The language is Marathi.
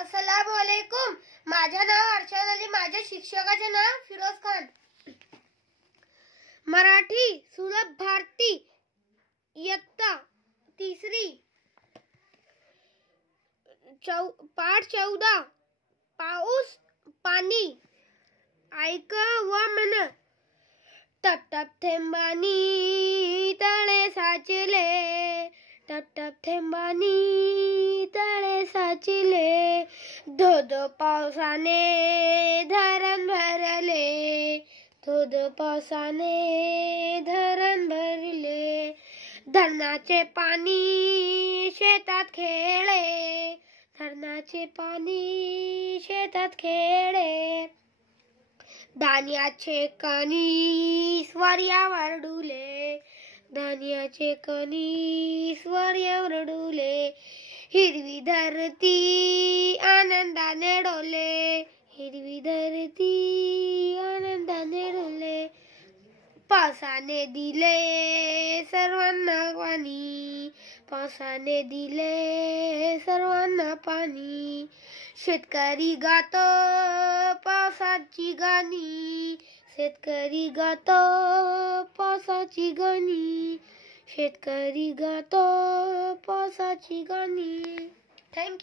अस्सलामु अलैकुम. माझे नाव अर्शद अली. माझ्या शिक्षकाचे नाव फिरोज खान. मराठी सुलभ भारती इयत्ता तिसरी. पाठ 14. पाऊस पाणी. ऐका व म्हणा. टप टप थेंबानी तळे साचले. टप टप थेंबानी तळे साचले. धो धो पावसाने धरण भरले. धो धो पावसाने धरण भरले. धरणाचे पाणी शेतात खेळे. धरणाचे पाणी शेतात खेळे. धान्याचे कणी स्वर्यावर डुले. धान्याचे कणी स्वर्यावर डुले. हिरवी धरती आनंदाने डोले. हिरवी धरती आनंदाने डोले. पावसाने दिले सर्वांना पाणी. पावसाने दिले सर्वांना पाणी. शेतकरी गातो पावसाची गाणी. शेतकरी गातो पावसाची गाणी. शेतकरी गातो पावसाची गाणी. थँक्यू.